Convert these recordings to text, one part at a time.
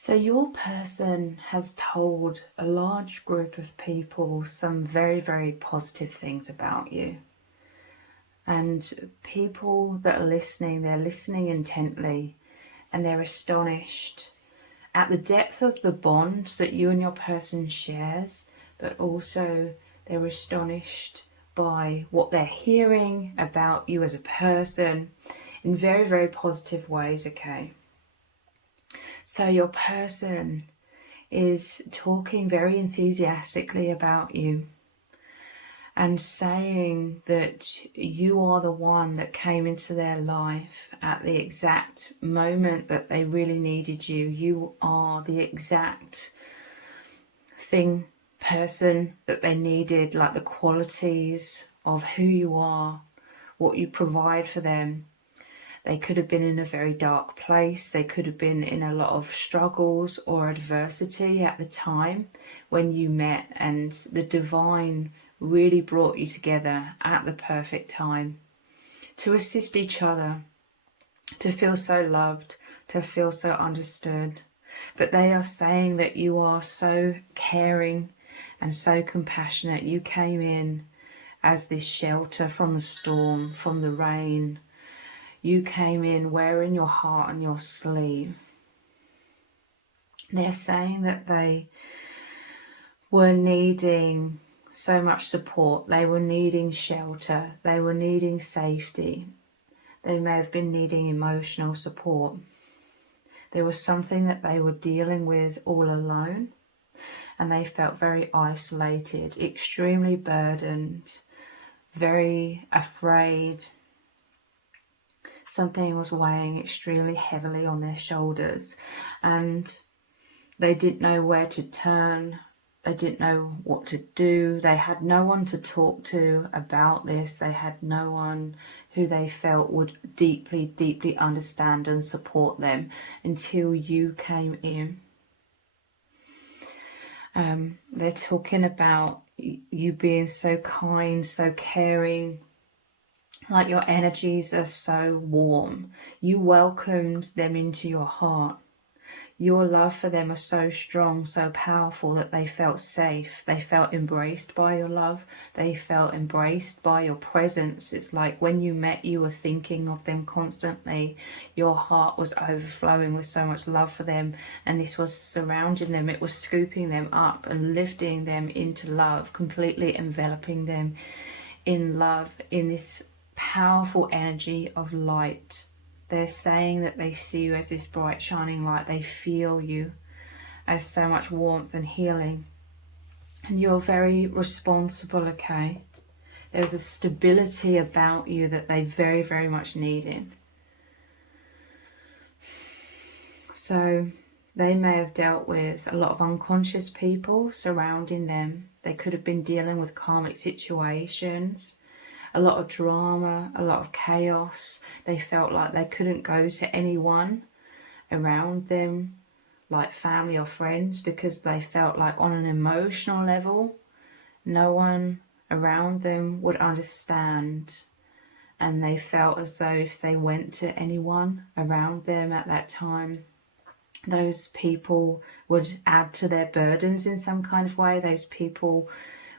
So your person has told a large group of people some very, very positive things about you. And people that are listening, they're listening intently and they're astonished at the depth of the bond that you and your person shares, but also they're astonished by what they're hearing about you as a person in very, very positive ways, okay? So your person is talking very enthusiastically about you and saying that you are the one that came into their life at the exact moment that they really needed you. You are the exact person that they needed, like the qualities of who you are, what you provide for them. They could have been in a very dark place. They could have been in a lot of struggles or adversity at the time when you met, and the divine really brought you together at the perfect time to assist each other, to feel so loved, to feel so understood. But they are saying that you are so caring and so compassionate. You came in as this shelter from the storm, from the rain. You came in wearing your heart on your sleeve. They're saying that they were needing so much support. They were needing shelter. They were needing safety. They may have been needing emotional support. There was something that they were dealing with all alone, and they felt very isolated, extremely burdened, very afraid. Something was weighing extremely heavily on their shoulders, and they didn't know where to turn. They didn't know what to do. They had no one to talk to about this. They had no one who they felt would deeply, deeply understand and support them until you came in. They're talking about you being so kind, so caring, like your energies are so warm. You welcomed them into your heart. Your love for them was so strong, so powerful that they felt safe. They felt embraced by your love. They felt embraced by your presence. It's like when you met, you were thinking of them constantly. Your heart was overflowing with so much love for them, and this was surrounding them. It was scooping them up and lifting them into love, completely enveloping them in love, in this powerful energy of light. They're saying that they see you as this bright shining light. They feel you as so much warmth and healing. And you're very responsible, okay? There's a stability about you that they very, very much needed. So they may have dealt with a lot of unconscious people surrounding them. They could have been dealing with karmic situations, a lot of drama, a lot of chaos. They felt like they couldn't go to anyone around them, like family or friends, because they felt like on an emotional level, no one around them would understand. And they felt as though if they went to anyone around them at that time, those people would add to their burdens in some kind of way. Those people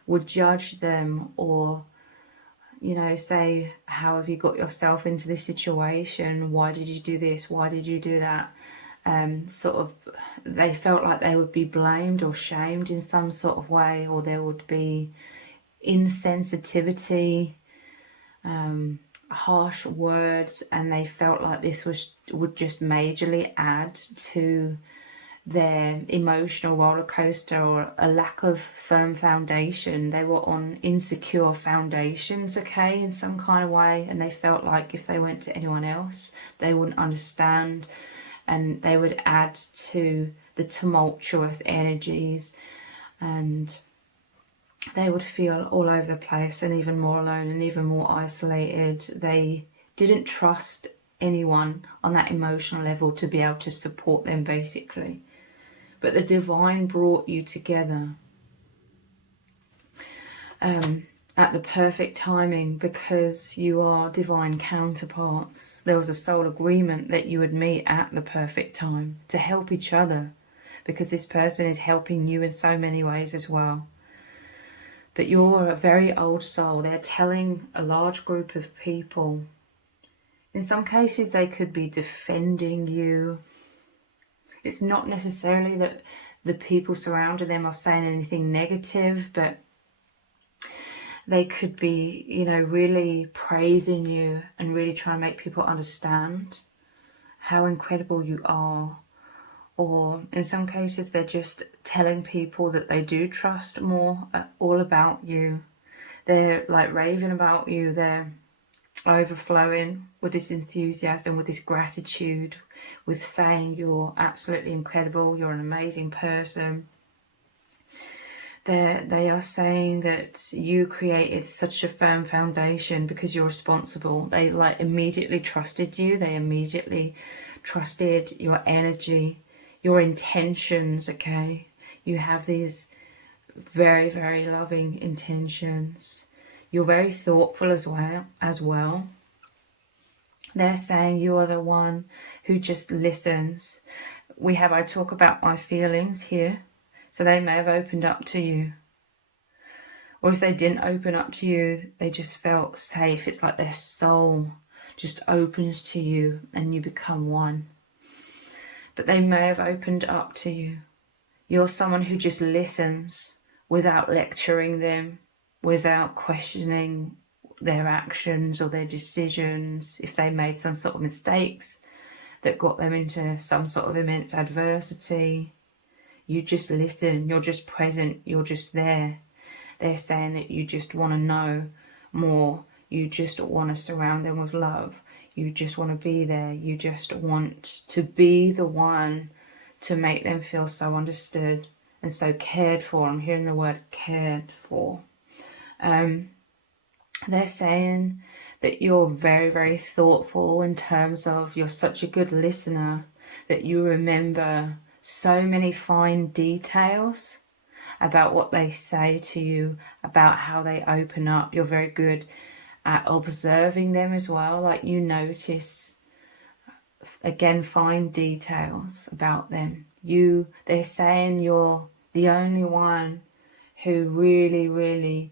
would judge them, or say, how have you got yourself into this situation? Why did you do this? Why did you do that? They felt like they would be blamed or shamed in some sort of way, or there would be insensitivity, harsh words, and they felt like this would just majorly add to their emotional roller coaster, or a lack of firm foundation. They were on insecure foundations, okay, in some kind of way, and they felt like if they went to anyone else, they wouldn't understand, and they would add to the tumultuous energies, and they would feel all over the place and even more alone and even more isolated. They didn't trust anyone on that emotional level to be able to support them, basically. But the divine brought you together at the perfect timing, because you are divine counterparts. There was a soul agreement that you would meet at the perfect time to help each other. because this person is helping you in so many ways as well. But you're a very old soul. They're telling a large group of people. In some cases, they could be defending you. It's not necessarily that the people surrounding them are saying anything negative, but they could be, you know, really praising you and really trying to make people understand how incredible you are. Or in some cases, they're just telling people that they do trust more, all about you. They're like raving about you. They're overflowing with this enthusiasm, with this gratitude, with saying you're absolutely incredible, you're an amazing person. They are saying that you created such a firm foundation because you're responsible. They like immediately trusted you. They immediately trusted your energy, your intentions, okay? You have these very, very loving intentions. You're very thoughtful as well. They're saying you are the one who just listens. I talk about my feelings here. So they may have opened up to you. Or if they didn't open up to you, they just felt safe. It's like their soul just opens to you and you become one. But they may have opened up to you. You're someone who just listens without lecturing them, without questioning their actions or their decisions, if they made some sort of mistakes that got them into some sort of immense adversity. You just listen, you're just present, you're just there. They're saying that you just want to know more. You just want to surround them with love. You just want to be there. You just want to be the one to make them feel so understood and so cared for. I'm hearing the word cared for. They're saying that you're very, very thoughtful in terms of you're such a good listener that you remember so many fine details about what they say to you, about how they open up. You're very good at observing them as well. Like you notice, again, fine details about them. They're saying you're the only one who really, really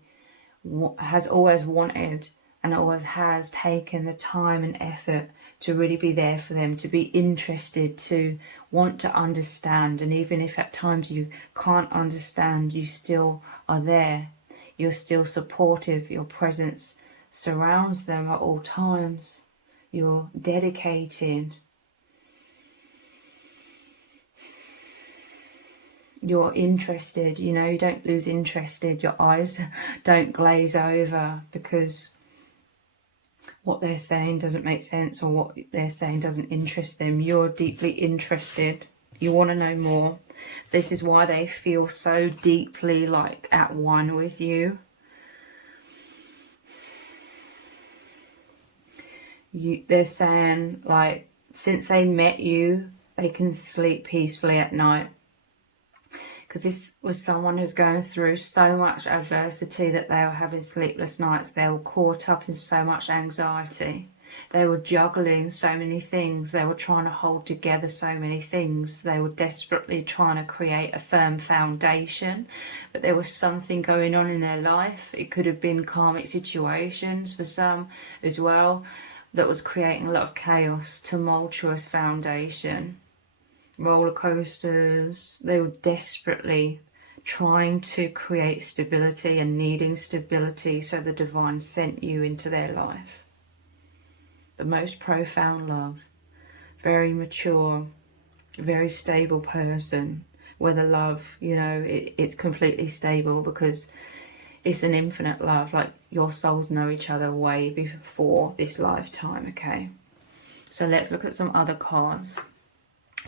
has always wanted and always has taken the time and effort to really be there for them, to be interested, to want to understand. And even if at times you can't understand, you still are there. You're still supportive. Your presence surrounds them at all times. You're dedicated. You're interested, you know, you don't lose interested. Your eyes don't glaze over because what they're saying doesn't make sense or what they're saying doesn't interest them. You're deeply interested. You want to know more. This is why they feel so deeply like at one with you. They're saying like since they met you, they can sleep peacefully at night. Because this was someone who's going through so much adversity that they were having sleepless nights. They were caught up in so much anxiety. They were juggling so many things. They were trying to hold together so many things. They were desperately trying to create a firm foundation. But there was something going on in their life. It could have been karmic situations for some as well that was creating a lot of chaos, tumultuous foundation. Roller coasters. They were desperately trying to create stability and needing stability, so the divine sent you into their life. The most profound love, very mature, very stable person, where the love, you know, it's completely stable because it's an infinite love. Like your souls know each other way before this lifetime, okay? So let's look at some other cards.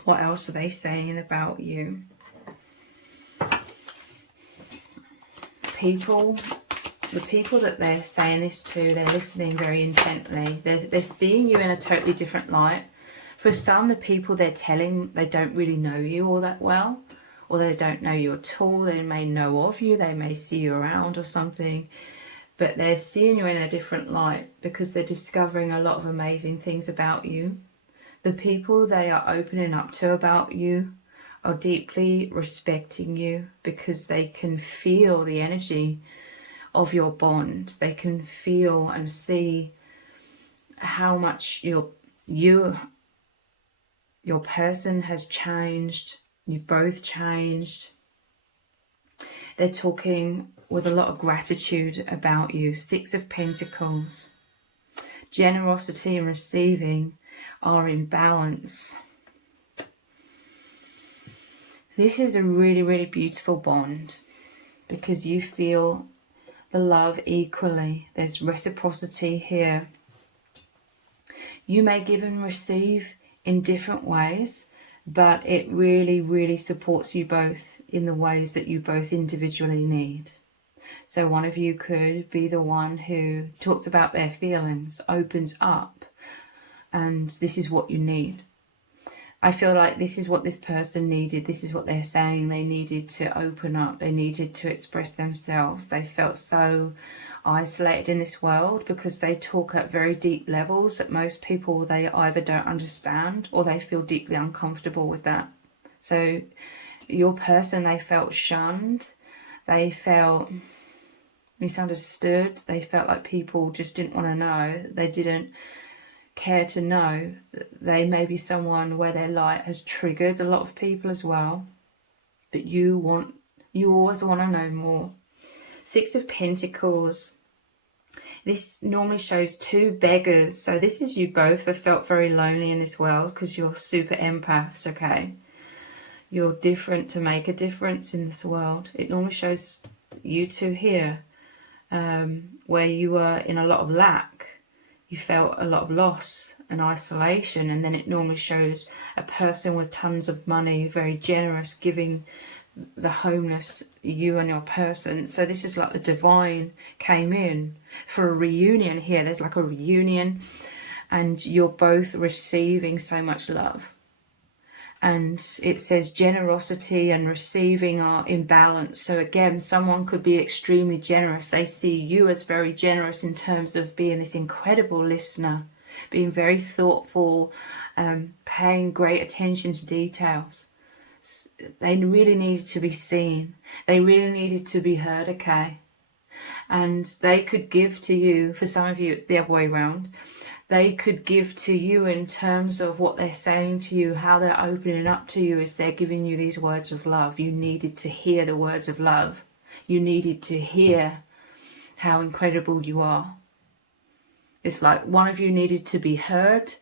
What else are they saying about you? The people that they're saying this to, they're listening very intently. They're seeing you in a totally different light. For some, the people they're telling, they don't really know you all that well, or they don't know you at all. They may know of you, they may see you around or something, but they're seeing you in a different light because they're discovering a lot of amazing things about you. The people they are opening up to about you are deeply respecting you because they can feel the energy of your bond. They can feel and see how much your person has changed. You've both changed. They're talking with a lot of gratitude about you. 6 of Pentacles. Generosity and receiving are in balance. This is a really, really beautiful bond because you feel the love equally. There's reciprocity here. You may give and receive in different ways, but it really, really supports you both in the ways that you both individually need. So one of you could be the one who talks about their feelings, opens up, and this is what you need. I feel like this is what this person needed. This is what they're saying. They needed to open up. They needed to express themselves. They felt so isolated in this world because they talk at very deep levels that most people, they either don't understand or they feel deeply uncomfortable with that. So your person, they felt shunned. They felt misunderstood. They felt like people just didn't want to know. They didn't care to know. They may be someone where their light has triggered a lot of people as well, but you always want to know more. 6 of Pentacles. This normally shows 2 beggars. So this is you both have felt very lonely in this world because you're super empaths, okay? You're different to make a difference in this world. It normally shows you two here, where you were in a lot of lack. You felt a lot of loss and isolation, and then it normally shows a person with tons of money, very generous, giving the homeless, you and your person. So this is like the divine came in for a reunion here. There's like a reunion and you're both receiving so much love. And it says generosity and receiving are in balance. So again, someone could be extremely generous. They see you as very generous in terms of being this incredible listener, being very thoughtful, paying great attention to details. They really needed to be seen. They really needed to be heard, okay? And they could give to you, for some of you it's the other way around, they could give to you in terms of what they're saying to you, how they're opening up to you is they're giving you these words of love. You needed to hear the words of love. You needed to hear how incredible you are. It's like one of you needed to be heard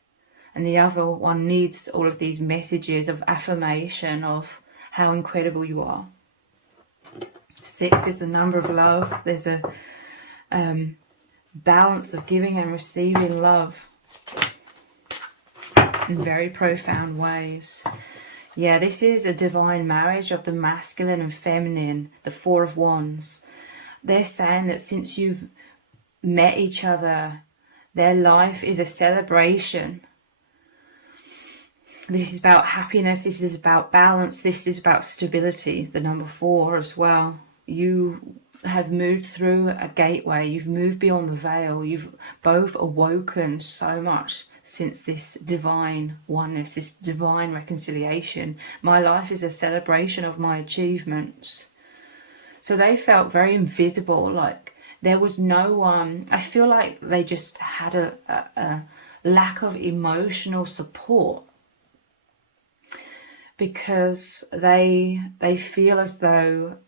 and the other one needs all of these messages of affirmation of how incredible you are. 6 is the number of love. There's a balance of giving and receiving love in very profound ways. Yeah, this is a divine marriage of the masculine and feminine, the 4 of Wands. They're saying that since you've met each other, their life is a celebration. This is about happiness, this is about balance, this is about stability, the number 4 as well. You have moved through a gateway, you've moved beyond the veil, you've both awoken so much since this divine oneness, this divine reconciliation. My life is a celebration of my achievements. So they felt very invisible, like there was no one. I feel like they just had a lack of emotional support because they feel as though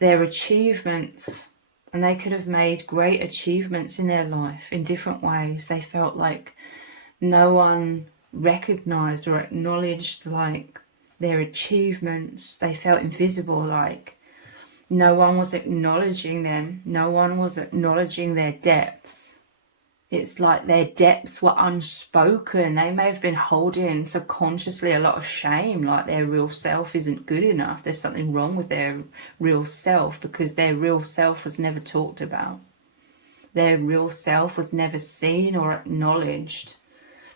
their achievements, and they could have made great achievements in their life in different ways. They felt like no one recognized or acknowledged like their achievements. They felt invisible, like no one was acknowledging them. No one was acknowledging their depths. It's like their depths were unspoken. They may have been holding subconsciously a lot of shame, like their real self isn't good enough. There's something wrong with their real self because their real self was never talked about. Their real self was never seen or acknowledged.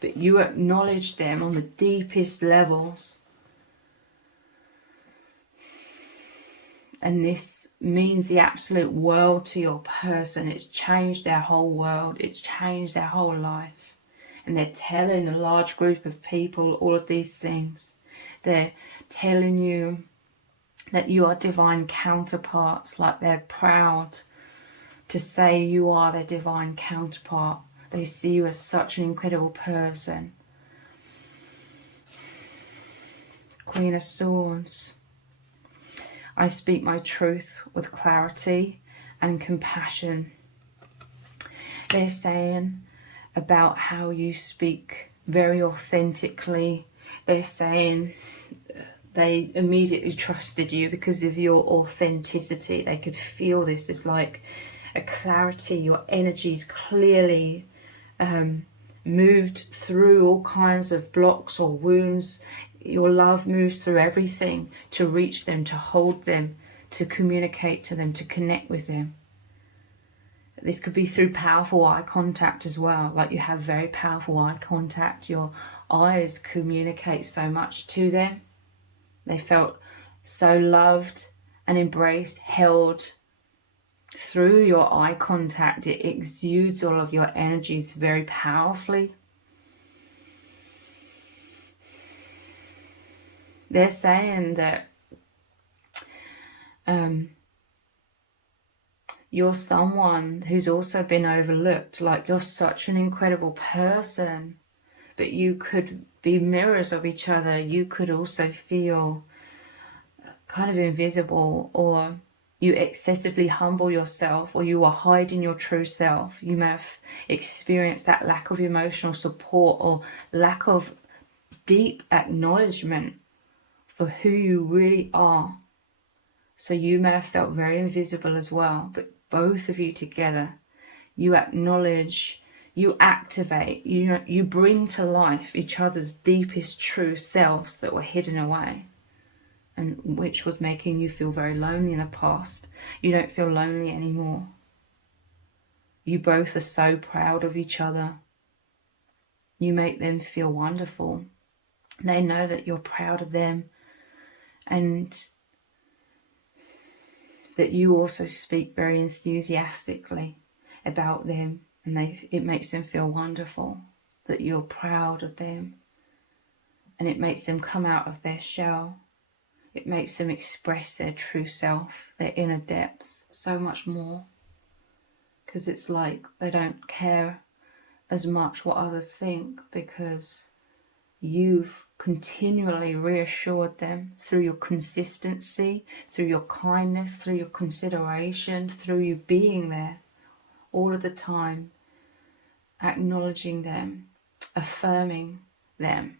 But you acknowledge them on the deepest levels. And this means the absolute world to your person. It's changed their whole world. It's changed their whole life. And they're telling a large group of people all of these things. They're telling you that you are divine counterparts, like they're proud to say you are their divine counterpart. They see you as such an incredible person. Queen of Swords. I speak my truth with clarity and compassion. They're saying about how you speak very authentically. They're saying they immediately trusted you because of your authenticity. They could feel this. It's like a clarity. Your energy's clearly moved through all kinds of blocks or wounds. Your love moves through everything to reach them, to hold them, to communicate to them, to connect with them. This could be through powerful eye contact as well. Like you have very powerful eye contact. Your eyes communicate so much to them. They felt so loved and embraced, held through your eye contact. It exudes all of your energies very powerfully. They're saying that you're someone who's also been overlooked. Like you're such an incredible person, but you could be mirrors of each other. You could also feel kind of invisible, or you excessively humble yourself, or you are hiding your true self. You may have experienced that lack of emotional support or lack of deep acknowledgement for who you really are. So you may have felt very invisible as well, but both of you together, you acknowledge, you activate, you bring to life each other's deepest true selves that were hidden away, and which was making you feel very lonely in the past. You don't feel lonely anymore. You both are so proud of each other. You make them feel wonderful. They know that you're proud of them, and that you also speak very enthusiastically about them, and it makes them feel wonderful that you're proud of them, and it makes them come out of their shell. It makes them express their true self, their inner depths, so much more, because it's like they don't care as much what others think, because you've continually reassured them through your consistency, through your kindness, through your consideration, through you being there all of the time, acknowledging them, affirming them.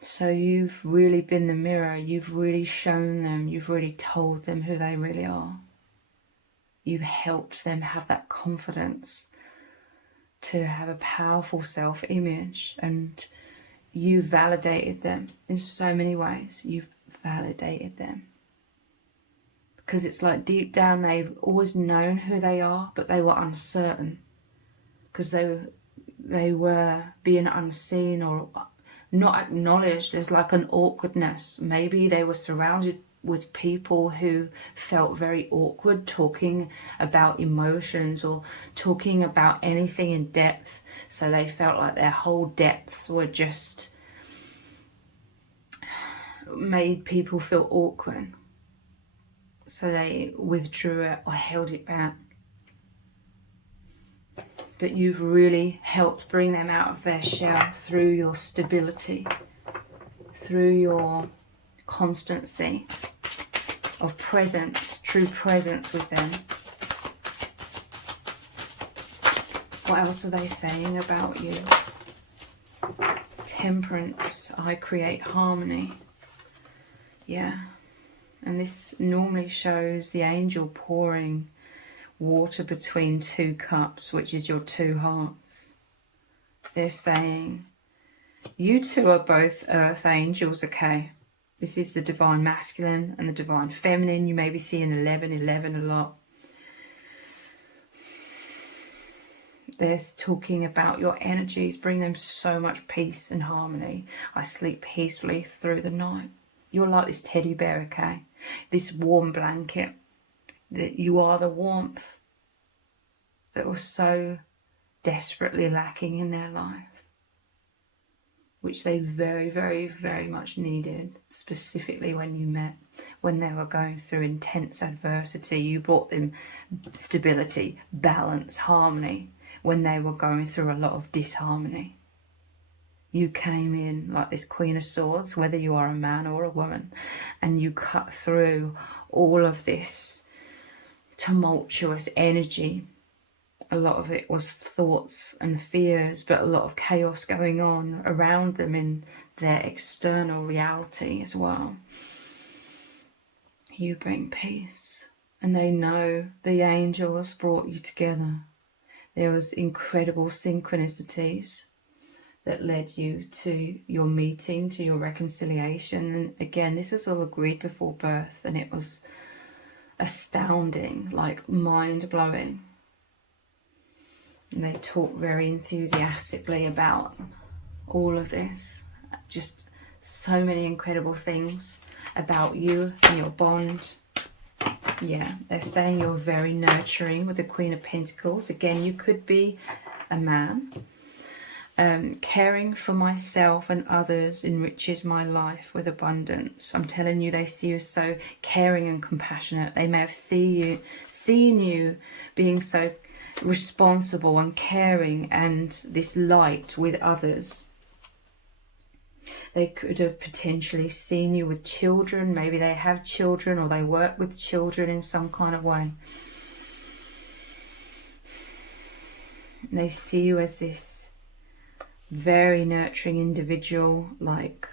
So you've really been the mirror. You've really shown them, you've really told them who they really are. You've helped them have that confidence to have a powerful self-image, and you validated them in so many ways. You've validated them because it's like deep down they've always known who they are, but they were uncertain because they were being unseen or not acknowledged. There's like an awkwardness. Maybe they were surrounded with people who felt very awkward talking about emotions or talking about anything in depth, so they felt like their whole depths were just made people feel awkward, so they withdrew it or held it back. But you've really helped bring them out of their shell through your stability, through your constancy of presence, true presence with them. What else are they saying about you? Temperance, I create harmony. Yeah, and this normally shows the angel pouring water between two cups, which is your two hearts. They're saying, you two are both earth angels, okay? This is the divine masculine and the divine feminine. You may be seeing 11 a lot. They're talking about your energies. Bring them so much peace and harmony. I sleep peacefully through the night. You're like this teddy bear, okay? This warm blanket. That you are the warmth that was so desperately lacking in their life. which they very, very, very much needed, specifically when you met, when they were going through intense adversity. You brought them stability, balance, harmony, when they were going through a lot of disharmony. You came in like this Queen of Swords, whether you are a man or a woman, and you cut through all of this tumultuous energy. A lot of it was thoughts and fears, but a lot of chaos going on around them in their external reality as well. You bring peace, and they know the angels brought you together. There was incredible synchronicities that led you to your meeting, to your reconciliation. And again, this was all agreed before birth, and it was astounding, like mind-blowing. And they talk very enthusiastically about all of this. Just so many incredible things about you and your bond. Yeah, they're saying you're very nurturing with the Queen of Pentacles. Again, you could be a man. Caring for myself and others enriches my life with abundance. I'm telling you, they see you as so caring and compassionate. They may have seen you being so responsible and caring and this light with others. They could have potentially seen you with children. Maybe they have children, or they work with children in some kind of way. They see you as this very nurturing individual, like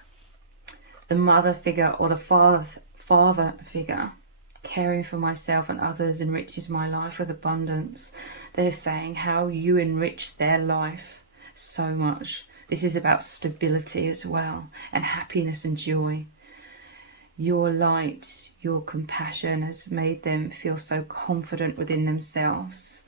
the mother figure or the father figure. Caring for myself and others enriches my life with abundance. They're saying how you enrich their life so much. This is about stability as well, and happiness and joy. Your light, your compassion has made them feel so confident within themselves.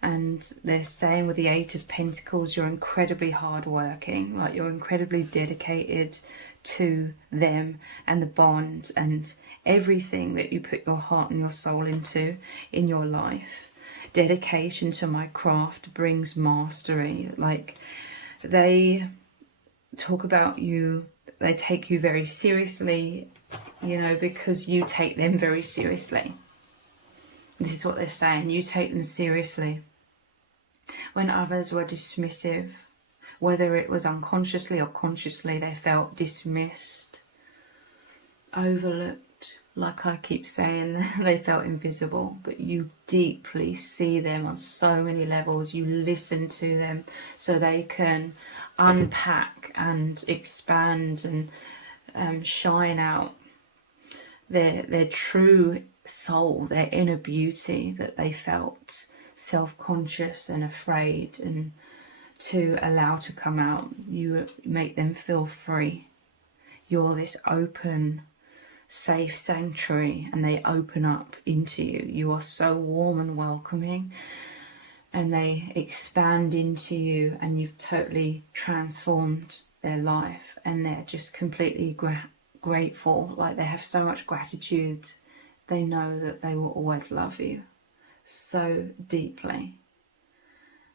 And they're saying with the Eight of Pentacles, you're incredibly hardworking, like you're incredibly dedicated to them and the bond and everything that you put your heart and your soul into in your life. Dedication to my craft brings mastery. Like, they talk about you, they take you very seriously, you know, because you take them very seriously. This is what they're saying. You take them seriously. When others were dismissive, whether it was unconsciously or consciously, they felt dismissed, overlooked. Like I keep saying, they felt invisible, but you deeply see them on so many levels. You listen to them so they can unpack and expand and shine out their true soul, their inner beauty that they felt self-conscious and afraid and to allow to come out. You make them feel free. You're this open, safe sanctuary, and they open up into you. You are so warm and welcoming, and they expand into you, and you've totally transformed their life, and they're just completely grateful. Like, they have so much gratitude. They know that they will always love you so deeply.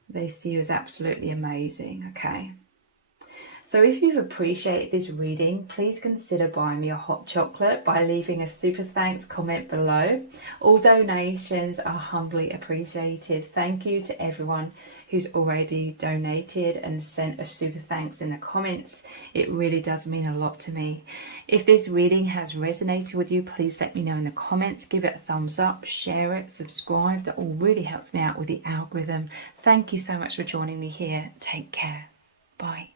They see you as absolutely amazing. Okay, so if you've appreciated this reading, please consider buying me a hot chocolate by leaving a super thanks comment below. All donations are humbly appreciated. Thank you to everyone who's already donated and sent a super thanks in the comments. It really does mean a lot to me. If this reading has resonated with you, please let me know in the comments. Give it a thumbs up, share it, subscribe. That all really helps me out with the algorithm. Thank you so much for joining me here. Take care. Bye.